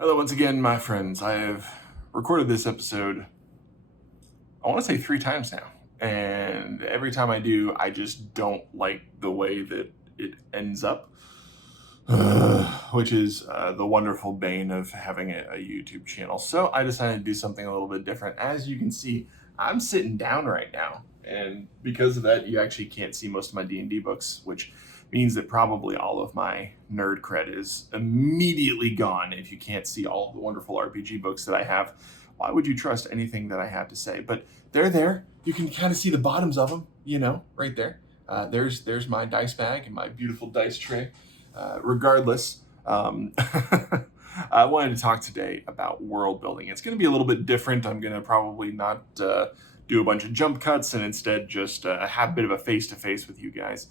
Hello once again, my friends. I have recorded this episode, I want to say 3 times now. And every time I do, I just don't like the way that it ends up, which is the wonderful bane of having a YouTube channel. So I decided to do something a little bit different. As you can see, I'm sitting down right now. And because of that, you actually can't see most of my D&D books, which means that probably all of my nerd cred is immediately gone if you can't see all of the wonderful RPG books that I have. Why would you trust anything that I have to say? But they're there. You can kind of see the bottoms of them, right there. There's my dice bag and my beautiful dice tray. Regardless, I wanted to talk today about world building. It's going to be a little bit different. I'm going to probably not do a bunch of jump cuts and instead just have a bit of a face-to-face with you guys,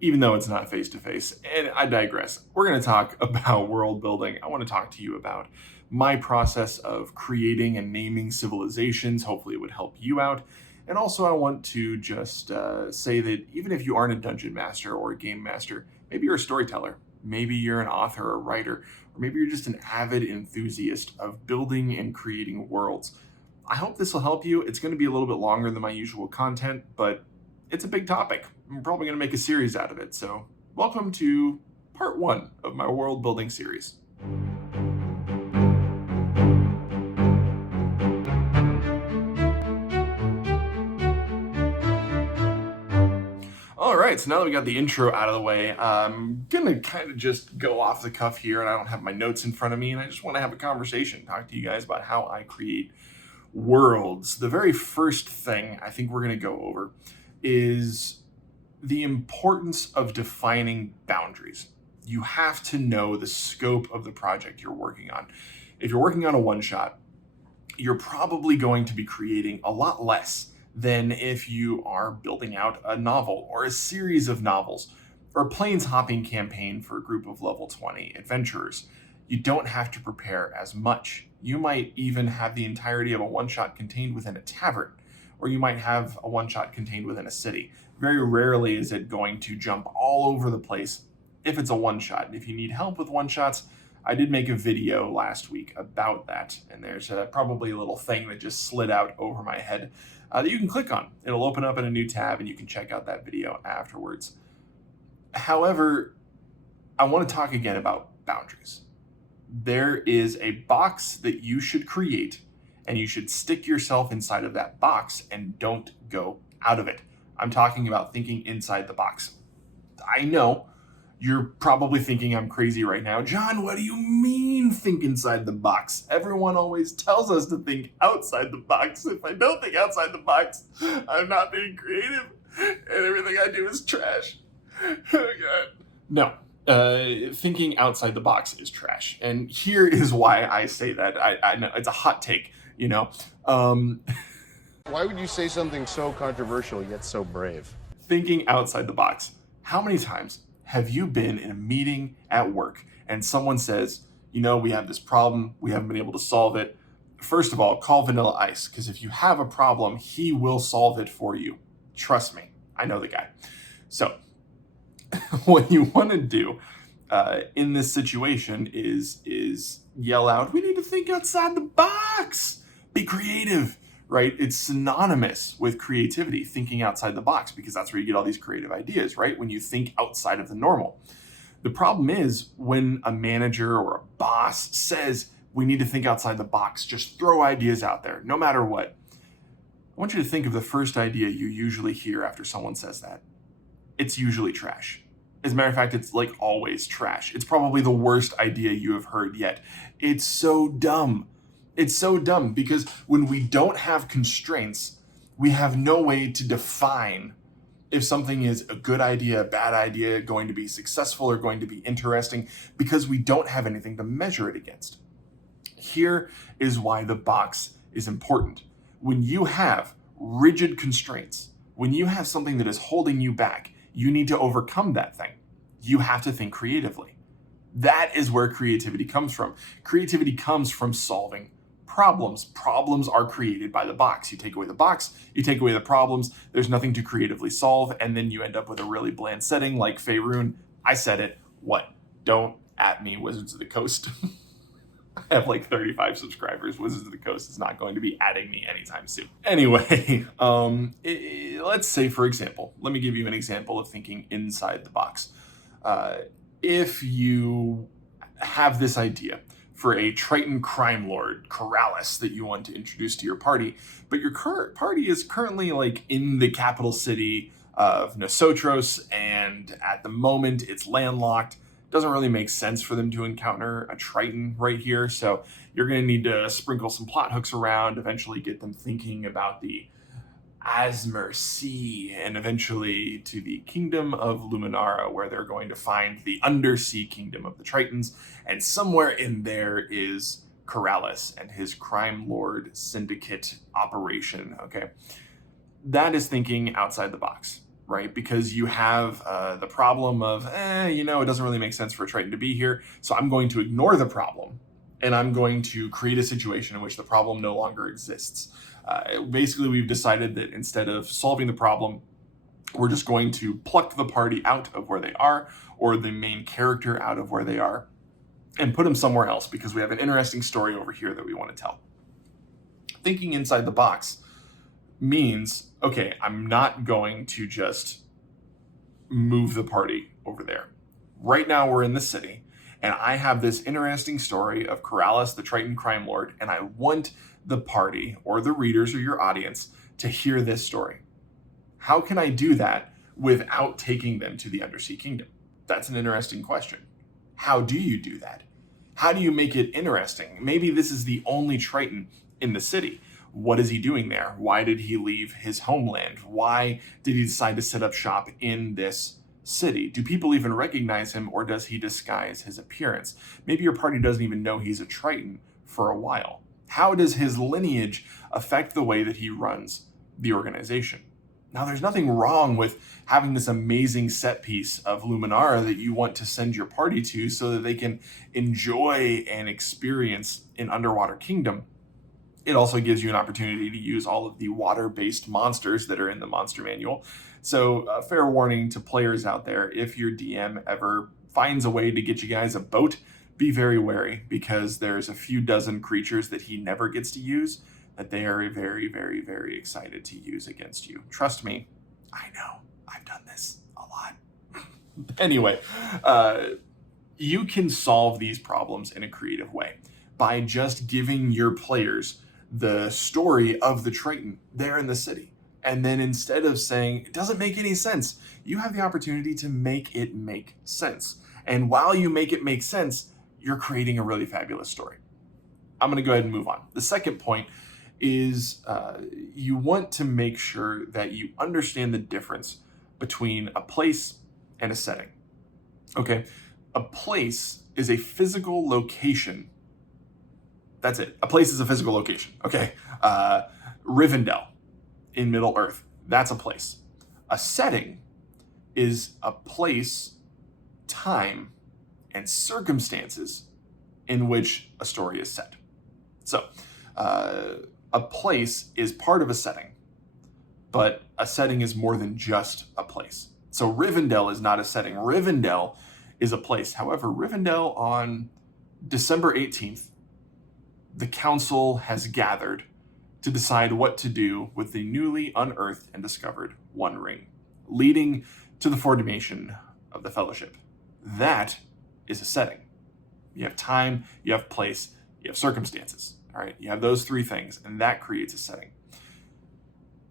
even though it's not face-to-face. And I digress. We're going to talk about world building. I want to talk to you about my process of creating and naming civilizations. Hopefully it would help you out. And also I want to just say that even if you aren't a dungeon master or a game master, maybe you're a storyteller, maybe you're an author or writer, or maybe you're just an avid enthusiast of building and creating worlds. I hope this will help you. It's going to be a little bit longer than my usual content, but it's a big topic. I'm probably going to make a series out of it. So welcome to part 1 of my world building series. All right, so now that we got the intro out of the way, I'm going to kind of just go off the cuff here, and I don't have my notes in front of me, and I just want to have a conversation, talk to you guys about how I create worlds. The very first thing I think we're going to go over is the importance of defining boundaries. You have to know the scope of the project you're working on. If you're working on a one-shot, you're probably going to be creating a lot less than if you are building out a novel or a series of novels or a planes hopping campaign for a group of level 20 adventurers. You don't have to prepare as much. You might even have the entirety of a one-shot contained within a tavern, or you might have a one-shot contained within a city. Very rarely is it going to jump all over the place if it's a one-shot. And if you need help with one-shots, I did make a video last week about that, and there's probably a little thing that just slid out over my head that you can click on. It'll open up in a new tab, and you can check out that video afterwards. However, I want to talk again about boundaries. There is a box that you should create, and you should stick yourself inside of that box and don't go out of it. I'm talking about thinking inside the box. I know you're probably thinking I'm crazy right now. John, what do you mean think inside the box? Everyone always tells us to think outside the box. If I don't think outside the box, I'm not being creative and everything I do is trash. Oh God. No. Thinking outside the box is trash. And here is why I say that. I know it's a hot take, Why would you say something so controversial yet so brave? Thinking outside the box. How many times have you been in a meeting at work and someone says, we have this problem, we haven't been able to solve it. First of all, call Vanilla Ice, because if you have a problem, he will solve it for you. Trust me, I know the guy. So what you want to do in this situation is yell out, we need to think outside the box. Be creative, right? It's synonymous with creativity, thinking outside the box, because that's where you get all these creative ideas, right? When you think outside of the normal. The problem is when a manager or a boss says, we need to think outside the box, just throw ideas out there, no matter what. I want you to think of the first idea you usually hear after someone says that. It's usually trash. As a matter of fact, it's like always trash. It's probably the worst idea you have heard yet. It's so dumb. It's so dumb because when we don't have constraints, we have no way to define if something is a good idea, a bad idea, going to be successful or going to be interesting, because we don't have anything to measure it against. Here is why the box is important. When you have rigid constraints, when you have something that is holding you back, you need to overcome that thing. You have to think creatively. That is where creativity comes from. Creativity comes from solving problems. Problems are created by the box. You take away the box, you take away the problems, there's nothing to creatively solve, and then you end up with a really bland setting like Faerun. I said it. What? Don't at me, Wizards of the Coast. I have like 35 subscribers. Wizards of the Coast is not going to be adding me anytime soon. Anyway, let's say, for example, let me give you an example of thinking inside the box. If you have this idea for a Triton crime lord, Corrales, that you want to introduce to your party, but your current party is currently like in the capital city of Nosotros, and at the moment it's landlocked. Doesn't really make sense for them to encounter a Triton right here, so you're going to need to sprinkle some plot hooks around, eventually get them thinking about the Asmer Sea, and eventually to the Kingdom of Luminara, where they're going to find the undersea kingdom of the Tritons, and somewhere in there is Corrales and his crime lord syndicate operation, okay? That is thinking outside the box, right? Because you have the problem of, it doesn't really make sense for a Triton to be here, so I'm going to ignore the problem, and I'm going to create a situation in which the problem no longer exists. Basically, we've decided that instead of solving the problem, we're just going to pluck the party out of where they are, or the main character out of where they are, and put them somewhere else because we have an interesting story over here that we want to tell. Thinking inside the box means, okay, I'm not going to just move the party over there. Right now we're in the city, and I have this interesting story of Corrales, the Triton crime lord, and I want the party or the readers or your audience to hear this story. How can I do that without taking them to the Undersea Kingdom? That's an interesting question. How do you do that? How do you make it interesting? Maybe this is the only Triton in the city. What is he doing there? Why did he leave his homeland? Why did he decide to set up shop in this city? Do people even recognize him, or does he disguise his appearance? Maybe your party doesn't even know he's a Triton for a while. How does his lineage affect the way that he runs the organization? Now, there's nothing wrong with having this amazing set piece of Luminara that you want to send your party to so that they can enjoy and experience an underwater kingdom. It also gives you an opportunity to use all of the water-based monsters that are in the monster manual. So, fair warning to players out there, if your DM ever finds a way to get you guys a boat, be very wary, because there's a few dozen creatures that he never gets to use that they are very, very, very excited to use against you. Trust me, I know. I've done this a lot. Anyway, you can solve these problems in a creative way by just giving your players the story of the Triton there in the city. And then instead of saying, it doesn't make any sense, you have the opportunity to make it make sense. And while you make it make sense, you're creating a really fabulous story. I'm going to go ahead and move on. The second point is you want to make sure that you understand the difference between a place and a setting. Okay, a place is a physical location. That's it. A place is a physical location. Okay, Rivendell in Middle Earth, that's a place. A setting is a place, time, and circumstances in which a story is set. So, a place is part of a setting, but a setting is more than just a place. So Rivendell is not a setting. Rivendell is a place. However, Rivendell, on December 18th, the council has gathered to decide what to do with the newly unearthed and discovered One Ring, leading to the formation of the Fellowship. That is a setting. You have time, you have place, you have circumstances. All right, you have those three things, and that creates a setting.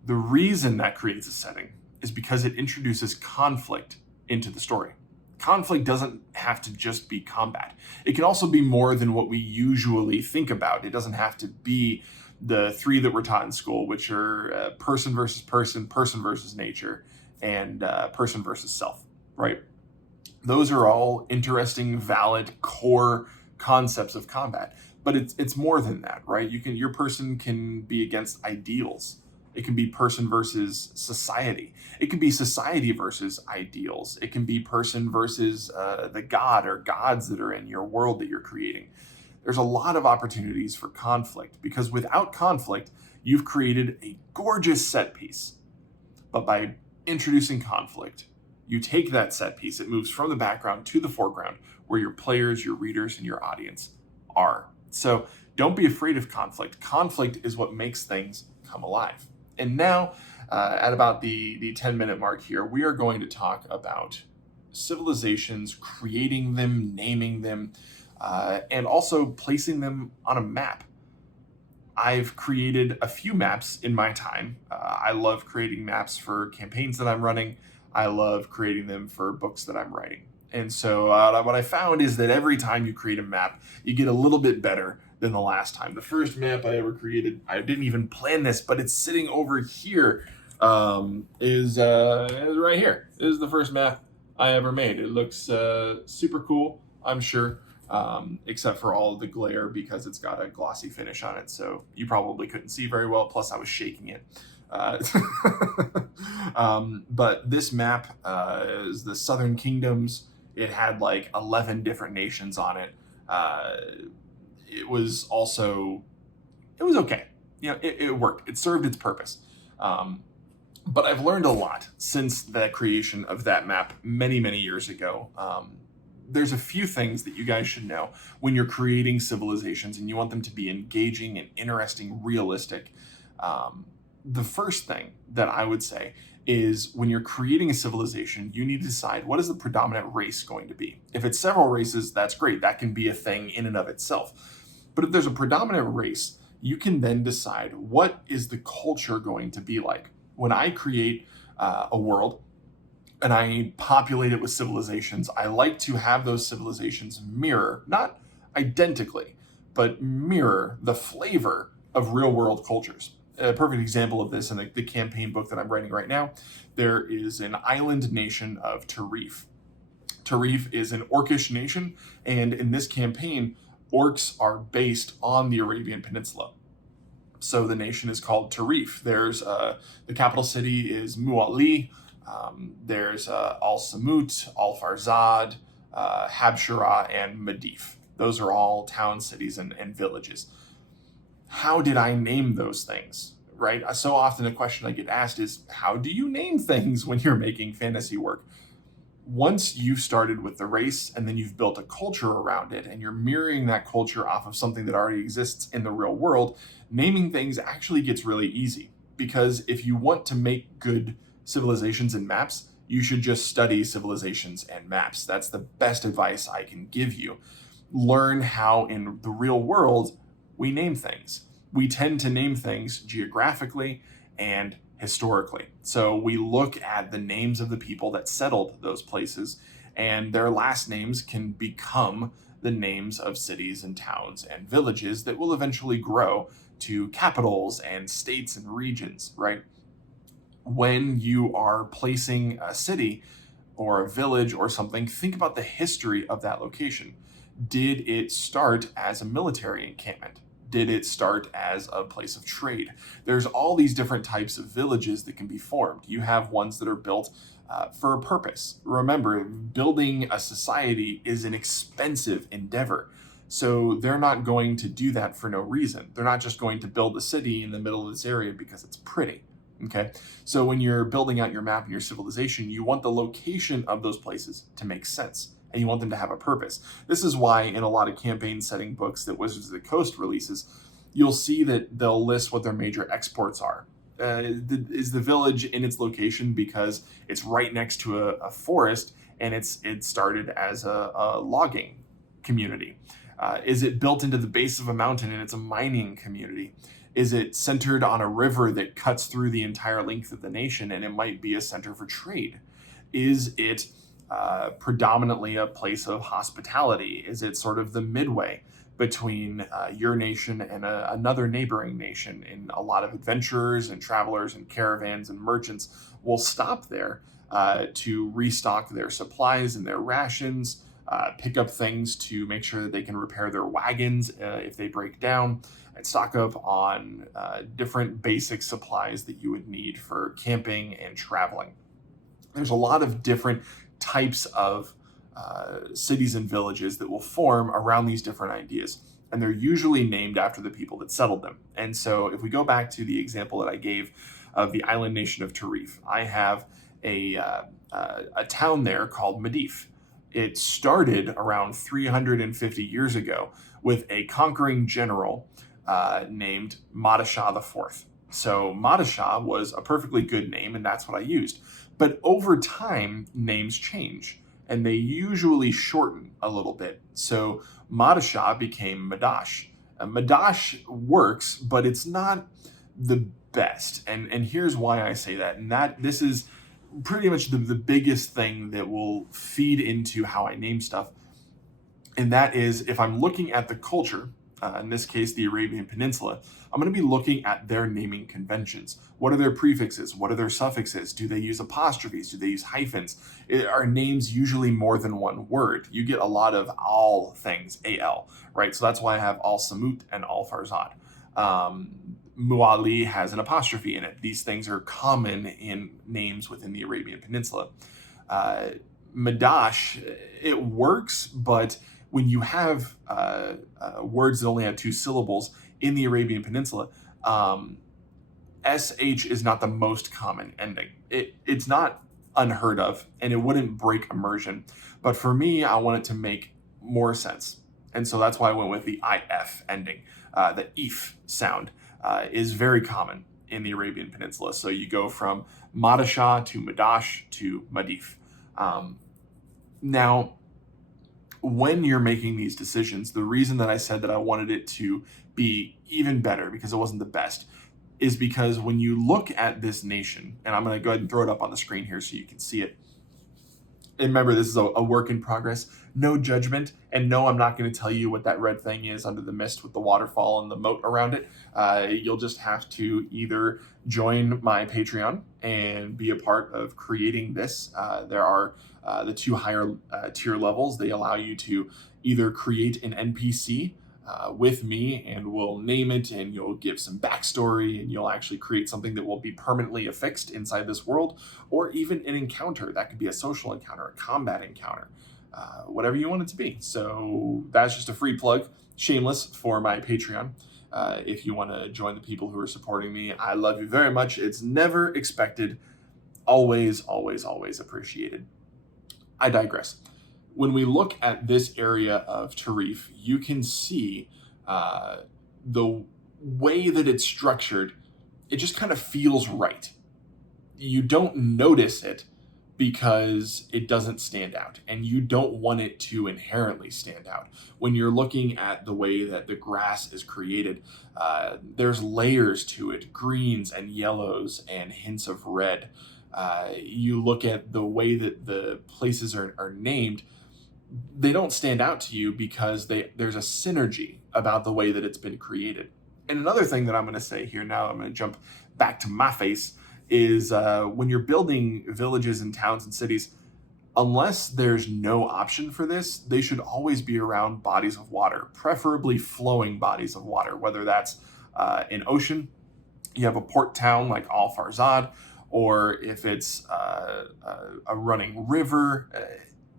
The reason that creates a setting is because it introduces conflict into the story. Conflict doesn't have to just be combat. It can also be more than what we usually think about. It doesn't have to be the three that we're taught in school, which are person versus person, person versus nature, and person versus self, right? Those are all interesting, valid, core concepts of combat. But it's more than that, right? Your person can be against ideals. It can be person versus society. It can be society versus ideals. It can be person versus the god or gods that are in your world that you're creating. There's a lot of opportunities for conflict, because without conflict, you've created a gorgeous set piece. But by introducing conflict, you take that set piece, it moves from the background to the foreground, where your players, your readers, and your audience are. So don't be afraid of conflict. Conflict is what makes things come alive. And now, at about the 10-minute mark here, we are going to talk about civilizations, creating them, naming them, and also placing them on a map. I've created a few maps in my time. I love creating maps for campaigns that I'm running. I love creating them for books that I'm writing. And so what I found is that every time you create a map, you get a little bit better than the last time. The first map I ever created, I didn't even plan this, but it's sitting over here, is right here. This is the first map I ever made. It looks super cool, I'm sure. Except for all of the glare because it's got a glossy finish on it, so you probably couldn't see very well, plus I was shaking it. But this map is the Southern Kingdoms. It had like 11 different nations on it. It was okay. It worked. It served its purpose. But I've learned a lot since the creation of that map many, many years ago. There's a few things that you guys should know when you're creating civilizations and you want them to be engaging and interesting, realistic. The first thing that I would say is when you're creating a civilization, you need to decide what is the predominant race going to be. If it's several races, that's great. That can be a thing in and of itself. But if there's a predominant race, you can then decide what is the culture going to be like. When I create a world, and I populate it with civilizations, I like to have those civilizations mirror, not identically, but mirror the flavor of real world cultures. A perfect example of this in the campaign book that I'm writing right now, there is an island nation of Tarif. Tarif is an Orcish nation, and in this campaign, orcs are based on the Arabian Peninsula. So the nation is called Tarif. There's the capital city is Mu'ali. There's Al-Samut, Al-Farzad, Habshara, and Medif. Those are all town, cities, and villages. How did I name those things, right? So often a question I get asked is, how do you name things when you're making fantasy work? Once you've started with the race and then you've built a culture around it and you're mirroring that culture off of something that already exists in the real world, naming things actually gets really easy. Because if you want to make good civilizations and maps, you should just study civilizations and maps. That's the best advice I can give you. Learn how in the real world we name things. We tend to name things geographically and historically. So we look at the names of the people that settled those places, and their last names can become the names of cities and towns and villages that will eventually grow to capitals and states and regions, right? When you are placing a city or a village or something, think about the history of that location. Did it start as a military encampment? Did it start as a place of trade? There's all these different types of villages that can be formed. You have ones that are built for a purpose. Remember, building a society is an expensive endeavor. So they're not going to do that for no reason. They're not just going to build a city in the middle of this area because it's pretty. Okay, so when you're building out your map and your civilization, you want the location of those places to make sense, and you want them to have a purpose. This is why in a lot of campaign setting books that Wizards of the Coast releases, you'll see that they'll list what their major exports are. Is the village in its location because it's right next to a forest and it started as a logging community? Is it built into the base of a mountain and it's a mining community? Is it centered on a river that cuts through the entire length of the nation and it might be a center for trade? Is it predominantly a place of hospitality? Is it sort of the midway between your nation and another neighboring nation? And a lot of adventurers and travelers and caravans and merchants will stop there to restock their supplies and their rations, pick up things to make sure that they can repair their wagons if they break down, and stock up on different basic supplies that you would need for camping and traveling. There's a lot of different types of cities and villages that will form around these different ideas, and they're usually named after the people that settled them. And so if we go back to the example that I gave of the island nation of Tarif, I have a town there called Medif. It started around 350 years ago with a conquering general named Madashah IV. So Madashah was a perfectly good name, and that's what I used. But over time, names change, and they usually shorten a little bit. So Madashah became Madash. Madash works, but it's not the best. And here's why I say that. And this is pretty much the biggest thing that will feed into how I name stuff. And that is, if I'm looking at the culture, in this case, the Arabian Peninsula, I'm going to be looking at their naming conventions. What are their prefixes? What are their suffixes? Do they use apostrophes? Do they use hyphens? Are names usually more than one word? You get a lot of al things, al, right? So that's why I al Samut and al Farzad. Muali has an apostrophe in it. These things are common in names within the Arabian Peninsula. Madash, it works, but when you have words that only have two syllables in the Arabian Peninsula, SH is not the most common ending. It's not unheard of, and it wouldn't break immersion. But for me, I want it to make more sense. And so that's why I went with the IF ending. The if sound is very common in the Arabian Peninsula. So you go from Madashah to Madash to Madif. Now, when you're making these decisions, the reason that I said that I wanted it to be even better, because it wasn't the best, is because when you look at this nation, and I'm going to go ahead and throw it up on the screen here so you can see it. And remember, this is a work in progress, no judgment, and no, I'm not going to tell you what that red thing is under the mist with the waterfall and the moat around it. You'll just have to either join my Patreon and be a part of creating this. There are the two higher tier levels. They allow you to either create an NPC with me, and we'll name it, and you'll give some backstory, and you'll actually create something that will be permanently affixed inside this world, or even an encounter. That could be a social encounter, a combat encounter, whatever you want it to be. So that's just a free plug, shameless, for my Patreon. If you want to join the people who are supporting me, I love you very much. It's never expected, always, always, always appreciated. I digress. When we look at this area of Tarif, you can see the way that it's structured. It just kind of feels right. You don't notice it because it doesn't stand out, and you don't want it to inherently stand out. When you're looking at the way that the grass is created, there's layers to it, greens and yellows and hints of red. You look at the way that the places are named, they don't stand out to you because there's a synergy about the way that it's been created. And another thing that I'm going to say here now, I'm going to jump back to my face, is when you're building villages and towns and cities, unless there's no option for this, they should always be around bodies of water, preferably flowing bodies of water, whether that's an ocean, you have a port town like Al Farzad, or if it's a running river,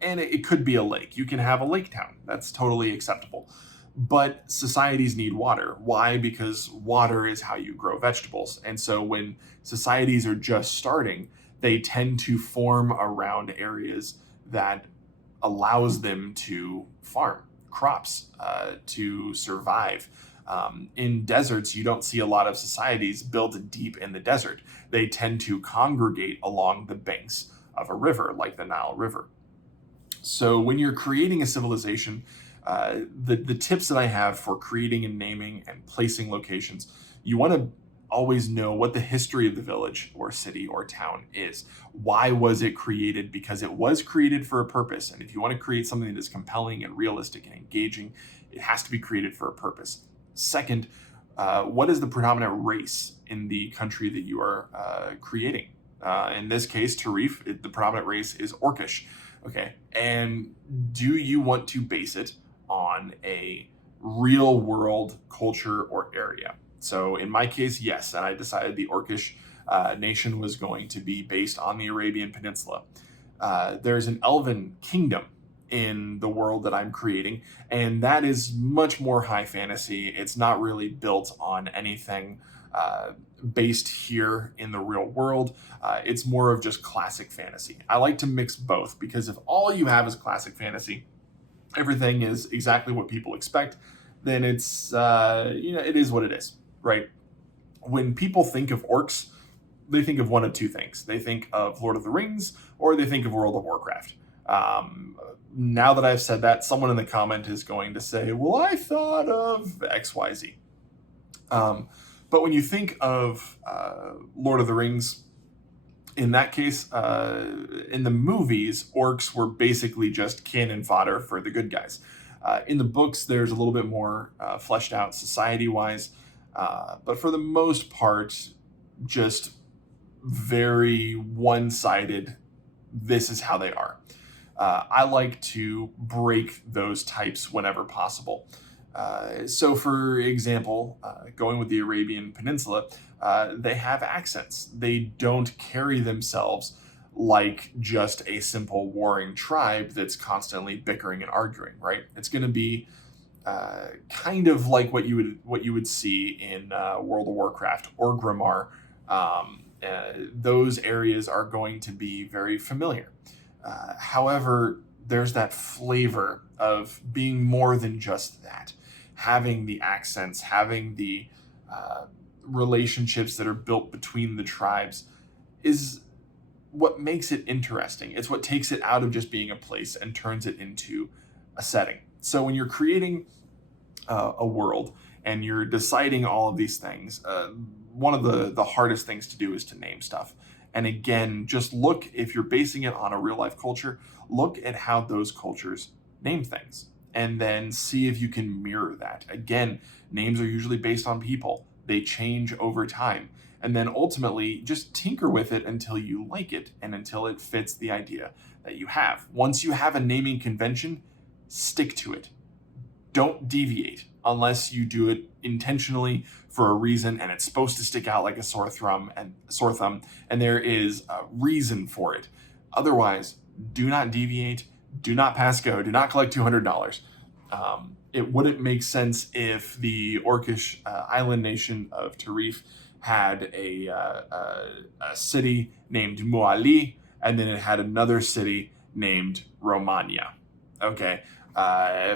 and it could be a lake. You can have a lake town. That's totally acceptable. But societies need water. Why? Because water is how you grow vegetables. And so when societies are just starting, they tend to form around areas that allows them to farm crops, to survive. In deserts, you don't see a lot of societies built deep in the desert. They tend to congregate along the banks of a river, like the Nile River. So when you're creating a civilization, the tips that I have for creating and naming and placing locations, you want to always know what the history of the village or city or town is. Why was it created? Because it was created for a purpose. And if you want to create something that is compelling and realistic and engaging, it has to be created for a purpose. Second, what is the predominant race in the country that you are creating? In this case, Tarif, the predominant race is Orcish. Okay, and do you want to base it on a real world culture or area? So in my case, yes, and I decided the Orcish nation was going to be based on the Arabian Peninsula. There's an elven kingdom in the world that I'm creating, and that is much more high fantasy. It's not really built on anything based here in the real world. It's more of just classic fantasy. I like to mix both, because if all you have is classic fantasy, everything is exactly what people expect, then it's, it is what it is, right? When people think of orcs, they think of one of two things. They think of Lord of the Rings, or they think of World of Warcraft. Now that I've said that, someone in the comment is going to say, well, I thought of XYZ. But when you think of Lord of the Rings, in that case, in the movies, orcs were basically just cannon fodder for the good guys. In the books, there's a little bit more fleshed out society-wise, but for the most part, just very one-sided. This is how they are. I like to break those types whenever possible. So for example, going with the Arabian Peninsula, they have accents. They don't carry themselves like just a simple warring tribe that's constantly bickering and arguing, right? It's going to be kind of like what you would see in World of Warcraft or Grimmar. Those areas are going to be very familiar. However, there's that flavor of being more than just that. Having the accents, having the relationships that are built between the tribes is what makes it interesting. It's what takes it out of just being a place and turns it into a setting. So when you're creating a world and you're deciding all of these things, one of the hardest things to do is to name stuff. And again, just look, if you're basing it on a real life culture, look at how those cultures name things and then see if you can mirror that. Again, names are usually based on people. They change over time. And then ultimately just tinker with it until you like it and until it fits the idea that you have. Once you have a naming convention, stick to it. Don't deviate unless you do it intentionally for a reason and it's supposed to stick out like a sore thumb and there is a reason for it. Otherwise, do not deviate, do not pass go, do not collect $200. It wouldn't make sense if the Orcish island nation of Tarif had a city named Muali, and then it had another city named Romania, okay?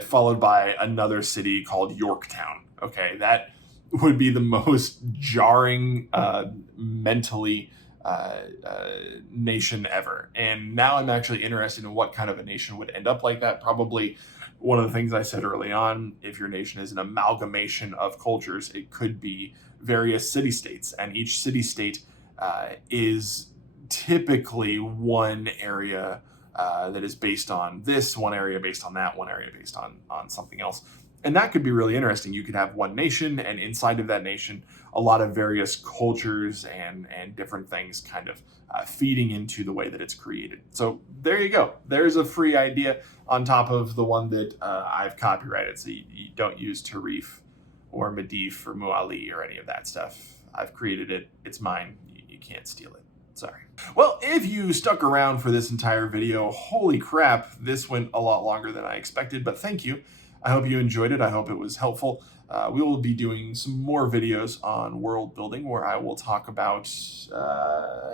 Followed by another city called Yorktown, okay? That would be the most jarring mentally nation ever. And now I'm actually interested in what kind of a nation would end up like that. Probably one of the things I said early on, if your nation is an amalgamation of cultures, it could be various city-states, and each city-state is typically one area that is based on this, one area based on that, one area based on something else. And that could be really interesting. You could have one nation, and inside of that nation, a lot of various cultures and different things kind of feeding into the way that it's created. So there you go. There's a free idea on top of the one that I've copyrighted. So you don't use Tarif or Medivh or Muali or any of that stuff. I've created it. It's mine. You can't steal it. Sorry. Well, if you stuck around for this entire video, holy crap, this went a lot longer than I expected, but thank you. I hope you enjoyed it. I hope it was helpful. We will be doing some more videos on world building where I will talk about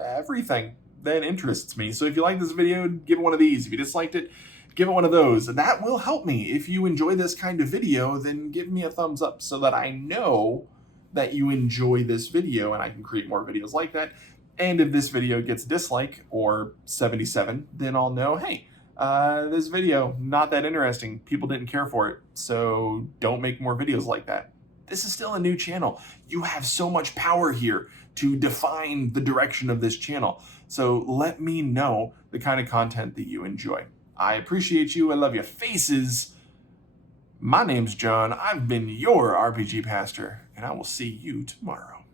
everything that interests me. So if you like this video, give it one of these. If you disliked it, give it one of those. And that will help me. If you enjoy this kind of video, then give me a thumbs up so that I know that you enjoy this video and I can create more videos like that. And if this video gets dislike or 77, then I'll know, hey, this video, not that interesting. People didn't care for it, so don't make more videos like that. This is still a new channel. You have so much power here to define the direction of this channel. So let me know the kind of content that you enjoy. I appreciate you. I love your faces. My name's John. I've been your RPG pastor, and I will see you tomorrow.